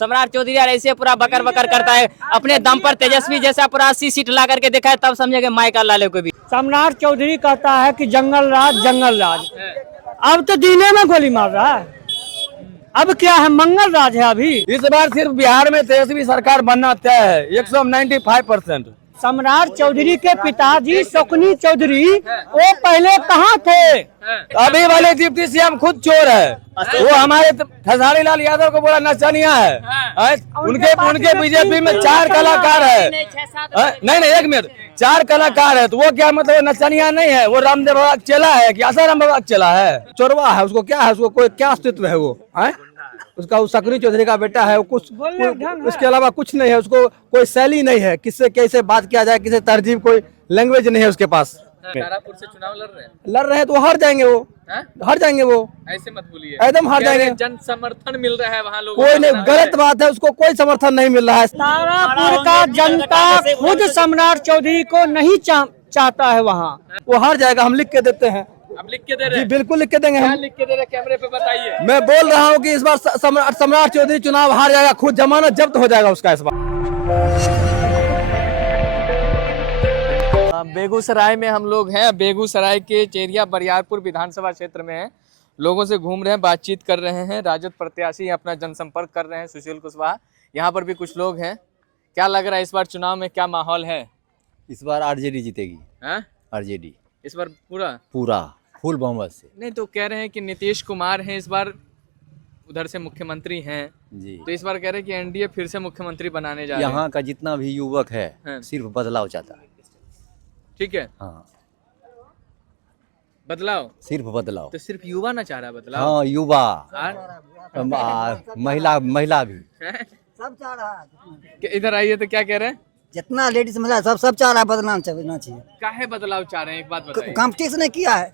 सम्राट चौधरी यार ऐसे पूरा बकर बकर करता है अपने दम पर। तेजस्वी जैसा पूरा 80 सीट ला करके देखा है, तब समझेंगे माइकल लाले को भी। सम्राट चौधरी कहता है कि जंगल राज जंगल राज, अब तो दीने में गोली मार रहा है, अब क्या है मंगल राज है अभी। इस बार सिर्फ बिहार में तेजस्वी सरकार बनना तय है 195%। सम्राट चौधरी के पिताजी शकुनी चौधरी वो पहले कहाँ थे? अभी वाले डिप्टी सीएम खुद चोर है, वो हमारे खेसारी लाल यादव को बोला नचनिया है। उनके बीजेपी में 4 कलाकार है। नहीं 1 मिनट, 4 कलाकार है, तो वो क्या मतलब नचनिया नहीं है? वो रामदेव बाबा का चेला है कि आसाराम बाबा का चेला है? चोरवा है, उसको क्या है, उसको कोई क्या अस्तित्व है? वो उसका शकुनी चौधरी का बेटा है, वो कुछ उसके अलावा कुछ नहीं है। उसको कोई शैली नहीं है, किससे कैसे बात किया जाए, किसे तरजीब, कोई लैंग्वेज नहीं है उसके पास। तारापुर से चुनाव लड़ रहे हैं तो हार जाएंगे वो, हार जाएंगे वो, ऐसे मत बोलिए, एकदम हार जाएंगे। जन समर्थन मिल रहा है वहाँ लोगों कोई नहीं, गलत बात है, उसको कोई समर्थन नहीं मिल रहा है। तारापुर का जनता खुद सम्राट चौधरी को नहीं चाहता है वहाँ, वो हार जाएगा, हम लिख के देते हैं। अब लिख के दे रहे जी बिल्कुल लिख के देंगे हम। लिख के दे रहे कैमरे पे बताइए। मैं बोल रहा हूँ कि इस बार सम्राट चौधरी चुनाव हार जाएगा, खुद जमानत जब्त हो जाएगा उसका इस बार। बेगूसराय में हम लोग हैं, बेगूसराय के चेरिया बरियारपुर विधानसभा क्षेत्र में हैं। लोगों से घूम रहे हैं, बातचीत कर रहे हैं। राजद प्रत्याशी अपना जनसंपर्क कर रहे हैं, सुशील कुशवाहा। यहाँ पर भी कुछ लोग हैं। क्या लग रहा है इस बार चुनाव में क्या माहौल है? इस बार आरजेडी जीतेगी। आरजेडी इस बार पूरा फुल बहुमत से। नहीं तो कह रहे हैं कि नीतीश कुमार हैं इस बार, उधर से मुख्यमंत्री हैं जी, तो इस बार कह रहे हैं कि एनडीए फिर से मुख्यमंत्री बनाने जा रहे हैं। यहाँ का जितना भी युवक है सिर्फ बदलाव चाहता है। ठीक है, हाँ बदलाव, सिर्फ बदलाव। तो सिर्फ युवा ना चाह रहा बदलाव? हाँ युवा, महिला भी सब चाह रहा है। इधर आइए, तो क्या कह रहे हैं? जितना लेडीज महिला सब चाह रहा है बदनाम चलना चाहिए। काहे बदलाव चाह रहे हैं, एक बात बताइए। कंपटीशन किया है,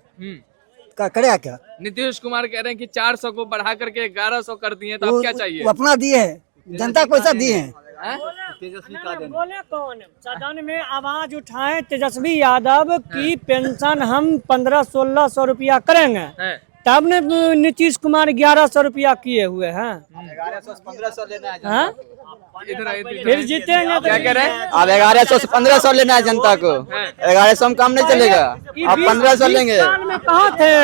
करेगा क्या? नीतीश कुमार कह रहे हैं कि 400 को बढ़ा करके 1100 कर दिए, तो अब क्या चाहिए? वो अपना दिए है, जनता को ऐसा दिए हैं। बोले कौन सदन में आवाज उठाए तेजस्वी यादव की पेंशन हम 1500-1600 रुपया करेंगे, तब ने नीतीश कुमार 1100 रुपया किए हुए हैं। 1100-1500 लेना है फिर जीतेंगे। क्या कह रहे हैं? अब 1100 से 1500 लेना है जनता को। 1100 में काम नहीं चलेगा, अब 1500 लेंगे। में कहाँ थे?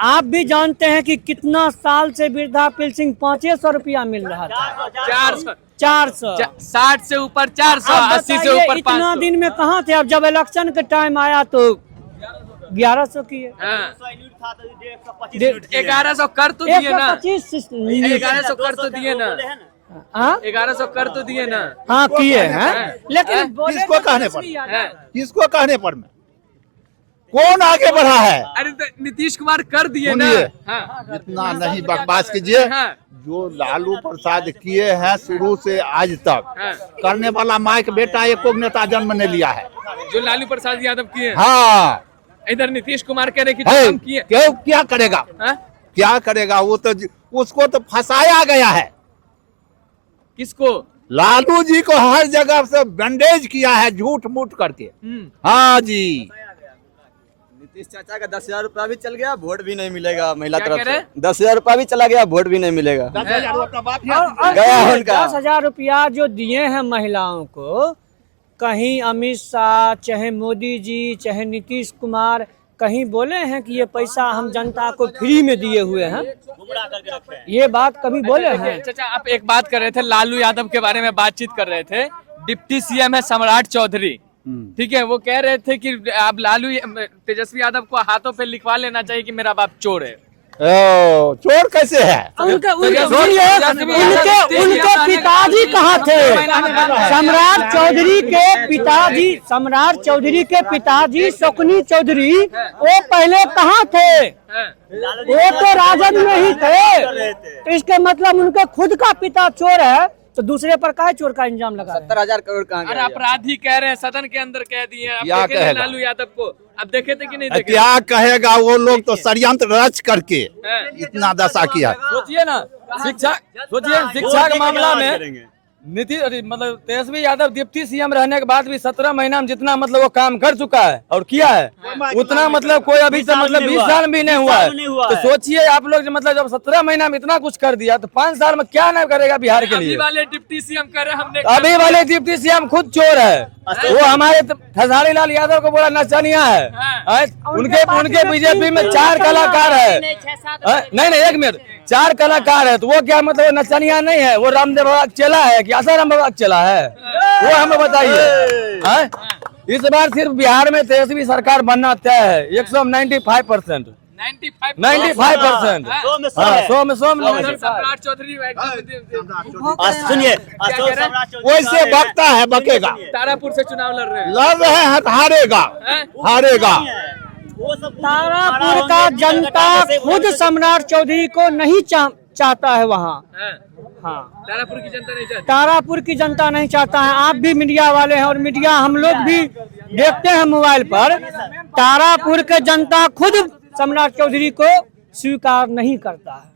आप भी जानते हैं कि कितना साल से वृद्धा पेंशन 500 रुपया मिल रहा था। 400 60 से ऊपर 400, 80 से ऊपर 500। इतना दिन में कहाँ थे? अब जब इलेक्शन का टाइम आया तो 1100 किए। 1100 कर तो दिए ना, 1100 कर तो दिए ना, 1100 कर तो दिए ना। हाँ किए हैं, लेकिन किसको कहने पर में कौन आगे बढ़ा है? अरे तो नीतीश कुमार कर दिए ना। इतना नहीं बकवास कीजिए। जो लालू प्रसाद किए हैं शुरू से आज तक, करने वाला माँ के बेटा एक नेता जन्म ने लिया है। जो लालू प्रसाद यादव किए, हाँ, इधर नीतीश कुमार कह रहे कि जो हम किए। क्या करेगा? क्या करेगा? वो तो उसको तो फंसाया गया है। किसको? लालू जी को हर जगह से बैंडेज किया है झूठ मूठ करके। हाँ जी, नीतीश चाचा का 10,000 रुपया भी चल गया, वोट भी नहीं मिलेगा महिला क्या तरफ कह रहे से। 10,000 रुपया भी चला गया, वोट भी नहीं मिलेगा। 10,000 उनका 10,000 रुपया जो दिए हैं महिलाओं को, कहीं अमित शाह चाहे मोदी जी चाहे नीतीश कुमार कहीं बोले हैं कि ये पैसा हम जनता को फ्री में दिए हुए हैं? ये बात कभी बोले हैं? चाचा आप एक बात कर रहे थे, लालू यादव के बारे में बातचीत कर रहे थे। डिप्टी सीएम है सम्राट चौधरी, ठीक है, वो कह रहे थे कि आप तेजस्वी यादव को हाथों पे लिखवा लेना चाहिए कि मेरा बाप चोर है। चोर कैसे है? उनके पिताजी कहाँ थे? सम्राट चौधरी के पिताजी शकुनी चौधरी वो पहले कहाँ थे? वो तो राजद में ही थे। तो इसके मतलब उनके खुद का पिता चोर है, तो दूसरे पर काहे चोर का इंजाम लगा? 70,000 करोड़ कहाँ गया? अपराधी कह रहे हैं, सदन के अंदर कह दिए। अब देखे लालू यादव को, अब देखे थे कि नहीं देखे? क्या कहेगा? वो लोग तो षड्यंत्र रच करके इतना दशा किया। सोचिए ना, शिक्षा के मामला में नीतीश मतलब तेजस्वी यादव डिप्टी सीएम रहने के बाद भी 17 महीना में जितना मतलब वो काम कर चुका है और किया है उतना मतलब कोई अभी तक मतलब 20 साल में भी नहीं हुआ है। तो सोचिए आप लोग जो मतलब जब 17 महीना में इतना कुछ कर दिया तो 5 साल में क्या नहीं करेगा बिहार के लिए। अभी वाले डिप्टी सीएम कह रहे हैं हमने, अभी वाले डिप्टी सीएम खुद चोर है। वो हमारे खेसारी लाल यादव को बोला नचनिया है। उनके बीजेपी में 4 कलाकार है। नहीं 1 मिनट, 4 कलाकार है तो वो क्या मतलब नचनिया नहीं है, वो रामदेव बाबा का चेला है कि आसाराम बाबा का चेला है, वो हमें बताइए। इस बार सिर्फ बिहार में तेजस्वी सरकार बनना तय है 195%। 95%। 100 में सम्राट चौधरी सुनिए वैसे बकता है बकेगा, तारापुर से चुनाव लड़ रहे हैं। लड़ रहे हैं तो हारेगा, हारेगा। तारापुर का जनता खुद सम्राट चौधरी को नहीं चाहता है वहाँ। हाँ, तारापुर की जनता नहीं चाहती। तारापुर की जनता नहीं चाहता है। आप भी मीडिया वाले हैं और मीडिया हम लोग भी देखते हैं मोबाइल पर। तारापुर के जनता खुद सम्राट चौधरी को स्वीकार नहीं करता है।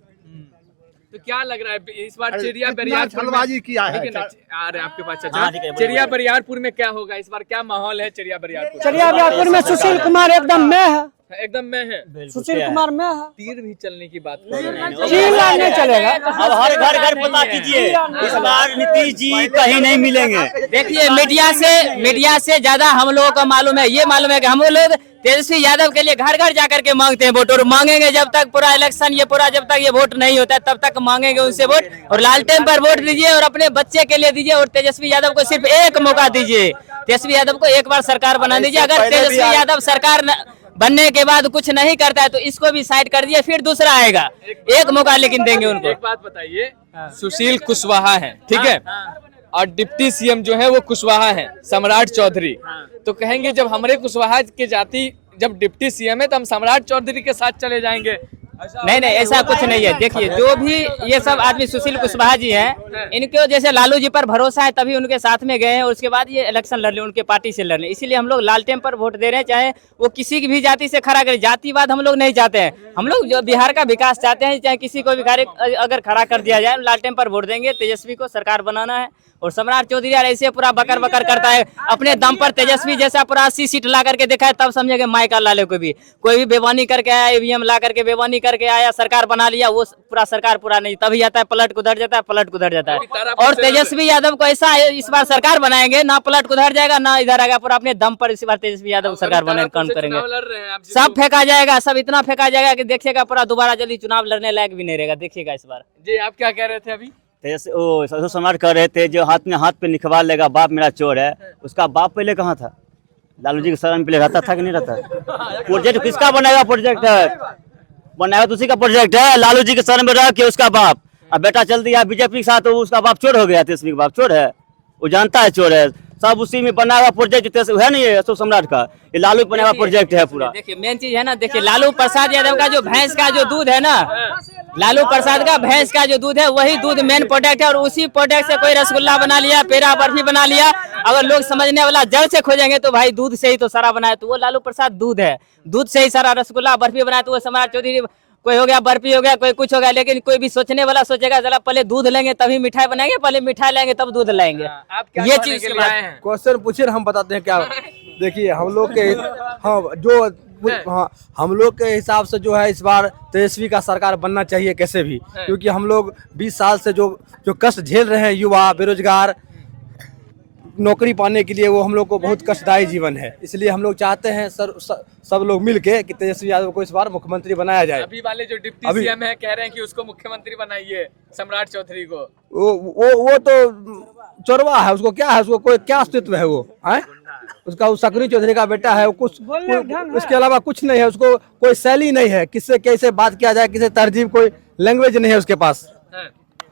तो क्या लग रहा है इस बार चिड़िया बरियारपुर छलबाजी किया है। आ रहे हैं आपके पास चाचा, चिड़िया बरियारपुर में क्या होगा इस बार, क्या माहौल है चिड़िया बरियारपुर? चिड़िया बरियारपुर में सुशील कुमार एकदम में है, एकदम में है। सुशील कुमार में है। तीर भी चलने की बात कर रहे हैं। तीन लाख नहीं चलेगा। अब हर घर पता कीजिए, इस बार नीतीश जी कहीं नहीं मिलेंगे। देखिए मीडिया से ज्यादा हम लोगों को मालूम है, ये मालूम है कि हम लोग तेजस्वी यादव के लिए घर घर जाकर के मांगते हैं वोट, और मांगेंगे जब तक पूरा इलेक्शन जब तक ये वोट नहीं होता है तब तक मांगेंगे उनसे वोट। और लालटेन पर वोट दीजिए और अपने बच्चे के लिए दीजिए, और तेजस्वी यादव को सिर्फ एक मौका दीजिए। तेजस्वी यादव को एक बार सरकार बना दीजिए। अगर तेजस्वी यादव सरकार बनने के बाद कुछ नहीं करता है तो इसको भी साइड कर दिए, फिर दूसरा आएगा। एक मौका लेकिन देंगे उनको। एक बात बताइए, सुशील कुशवाहा है, ठीक है, और डिप्टी सीएम जो है वो कुशवाहा है, सम्राट चौधरी। तो कहेंगे जब हमारे कुशवाहा के जाति जब डिप्टी सीएम है तो हम सम्राट चौधरी के साथ चले जाएंगे। नहीं ऐसा कुछ नहीं है। देखिए जो भी ये सब आदमी सुशील कुशवाहा जी हैं, इनको जैसे लालू जी पर भरोसा है तभी उनके साथ में गए हैं, और उसके बाद ये इलेक्शन लड़ रहे हैं उनके पार्टी से लड़ रहे हैं। इसीलिए हम लोग लालटेन पर वोट दे रहे हैं, चाहे वो किसी की भी जाति से खड़ा करे। जातिवाद हम लोग नहीं चाहते हैं, हम लोग जो बिहार का विकास चाहते हैं, चाहे किसी को भी अगर खड़ा कर दिया जाए लालटेन पर वोट देंगे। तेजस्वी को सरकार बनाना है। और सम्राट चौधरी यार ऐसे पूरा बकर करता है अपने दम पर। तेजस्वी जैसा पूरा 80 सीट ला करके देखा है तब समझेंगे माइक लाले को भी। कोई भी बेवानी करके आया, ईवीएम ला करके बेवानी करके आया, सरकार बना लिया, वो पूरा सरकार पूरा नहीं, तभी आता है पलट कुधर जाता है, पलट कुधर जाता है। और तेजस्वी यादव को ऐसा इस बार सरकार बनाएंगे, ना पलट कुधर जाएगा ना इधर आएगा, पूरा अपने दम पर इस बार तेजस्वी यादव सरकार बनाने का काम करेंगे। सब फेंका जाएगा, सब इतना फेंका जाएगा कि देखिएगा पूरा दोबारा जल्दी चुनाव लड़ने लायक भी नहीं रहेगा। देखिएगा इस बार। जी आप क्या कह रहे थे अभी? वो सम्राट कर रहे थे जो हाथ पे निखवा लेगा बाप मेरा चोर है। उसका बाप पहले कहाँ था? लालू जी के शरण में पहले रहता था कि नहीं रहता? प्रोजेक्ट किसका बनाएगा? प्रोजेक्ट बनाएगा तो उसी का प्रोजेक्ट है। लालू जी के शरण में रह के उसका बाप, अब बेटा चल दिया बीजेपी के साथ तो उसका बाप चोर हो गया। तेजस्वी का बाप चोर है, वो जानता है चोर है। सब उसी में बना हुआ प्रोजेक्ट है नहीं है अशोक सम्राट का, ये लालू बना हुआ प्रोजेक्ट है पूरा। देखिए मेन चीज है ना, देखिए लालू प्रसाद यादव का जो भैंस का जो दूध है ना, लालू प्रसाद का भैंस का जो दूध है वही दूध मेन प्रोडक्ट है। और उसी प्रोडक्ट से कोई रसगुल्ला बना लिया, पेड़ा बर्फी बना लिया। अगर लोग समझने वाला जड़ से खोजेंगे तो भाई दूध से ही तो सारा बनाया, तो वो लालू प्रसाद दूध है। दूध से ही सारा रसगुल्ला बर्फी बनाया, तो वो सम्राट चौधरी कोई हो गया बर्फी हो गया, कोई कुछ हो गया। लेकिन कोई भी सोचने वाला सोचेगा जरा पहले दूध लेंगे तभी मिठाई बनाएंगे, पहले मिठाई लेंगे तब दूध लाएंगे। ये चीज क्वेश्चन पूछिए, हम बताते हैं क्या। देखिए हम लोग के हम लोग के हिसाब से जो है इस बार तेजस्वी का सरकार बनना चाहिए कैसे भी, क्योंकि हम लोग 20 साल से जो कष्ट झेल रहे हैं, युवा बेरोजगार नौकरी पाने के लिए, वो हम लोग को बहुत कष्टदायी जीवन है। इसलिए हम लोग चाहते हैं सब लोग मिलके कि तेजस्वी यादव को इस बार मुख्यमंत्री बनाया जाए। अभी वाले जो डिप्टी सीएम है कह रहे हैं कि उसको मुख्यमंत्री बनाइए, सम्राट चौधरी को। वो तो चोरवा है, उसको क्या है, उसको कोई क्या अस्तित्व है? वो है उसका, वो सकरी चौधरी का बेटा है, वो कुछ उसके अलावा कुछ नहीं है। उसको कोई शैली नहीं है, किससे कैसे बात किया जाए, किसे तरजीब, कोई लैंग्वेज नहीं है उसके पास।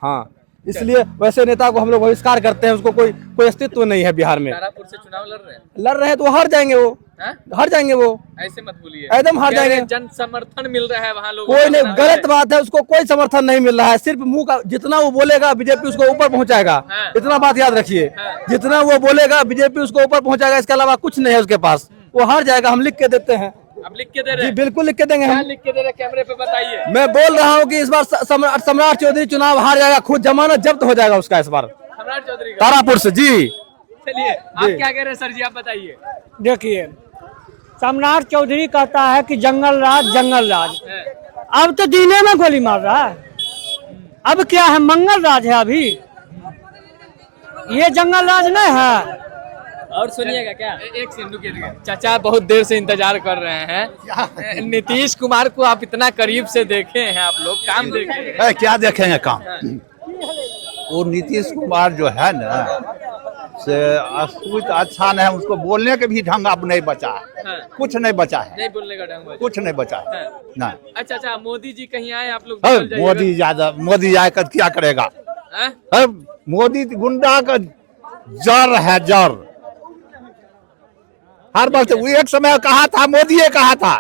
हाँ, इसलिए वैसे नेता को हम लोग बहिष्कार करते हैं। उसको कोई अस्तित्व नहीं है बिहार में। तारापुर से चुनाव लड़ रहे हैं तो हार जाएंगे वो, हार जाएंगे वो। ऐसे मत बोलिए, एकदम हार जाएंगे। जन समर्थन मिल रहा है वहाँ लोगों कोई नहीं, गलत बात है। उसको कोई समर्थन नहीं मिल रहा है। सिर्फ मुंह का, जितना वो बोलेगा बीजेपी उसको ऊपर पहुंचाएगा। इतना बात याद रखिए, जितना वो बोलेगा बीजेपी उसको ऊपर पहुंचाएगा, इसके अलावा कुछ नहीं है उसके पास। वो हार जाएगा। हम लिख के देते हैं। अब लिख के दे रहे हैं? जी बिल्कुल लिख के देंगे हम। लिख के दे रहे, कैमरे पे बताइए। मैं बोल रहा हूँ कि इस बार सम्राट चौधरी चुनाव हार जाएगा, खुद जमानत जब्त हो जाएगा उसका इस बार। सम्राट चौधरी चौधरी का। तारापुर से जी। चलिए आप क्या कह रहे हैं सर जी, आप बताइए। देखिए, सम्राट चौधरी कहता है कि जंगल राज जंगल राज, अब तो दीने में गोली मार रहा है। अब क्या है, मंगल राज है अभी, ये जंगल राज नहीं है। और सुनिएगा क्या, एक सेकंड रुकिए। चाचा बहुत देर से इंतजार कर रहे हैं। नीतीश कुमार को आप इतना करीब से देखे हैं, आप लोग काम देखे हैं। क्या देखेंगे काम? वो नीतीश कुमार जो है ना से कुछ अच्छा नहीं है, उसको बोलने के भी ढंग अब नहीं बचा है, कुछ नहीं बचा है, नहीं बोलने का ढंग बचा। कुछ नहीं बचा है ना। अच्छा अच्छा, मोदी जी कहीं आए आप लोग निकल जाइएगा। मोदी आकर क्या करेगा? हैं? मोदी गुंडा का जड़ है, जड़। हर वक्त वो एक समय कहा था, मोदी ये कहा था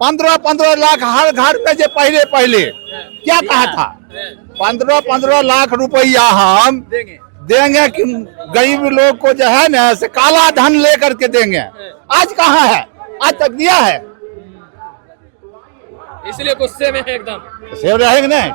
15-15 लाख हर घर में, जो पहले क्या कहा था, 15-15 लाख रुपया हम देंगे कि गरीब लोग को जो है ना से काला धन लेकर के देंगे। आज कहाँ है? आज तक दिया है? इसलिए गुस्से में है एकदम। सेव रहेंगे नहीं।